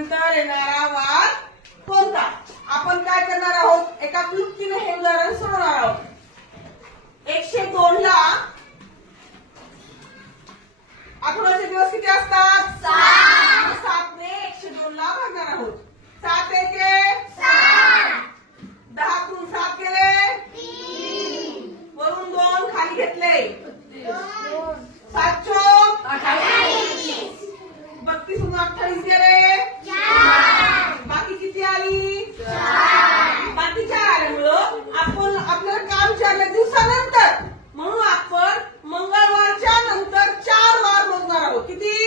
नंतर येणारा वार कोणता? आपण काय करणार आहोत? एका क्लुप्तीने हे उदाहरण सोडवणार आहोत. 102 ला आठवड्याचे दिवस किती असतात? 7. 7 ने 102 ला भागणार आहोत. 7 एके 7. 10 तून 7 गेले 3. वरून 2 खाली घेतले 7 चोक 28. 32 तून 28 गेले 4. बाकी किती आली? 4. बाकी 4 आल्यामुळं आपण आपल्याला काम 4 दिवसानंतर, म्हणून आपण मंगळवारच्या नंतर 4 वार मोजणार आहोत. किती?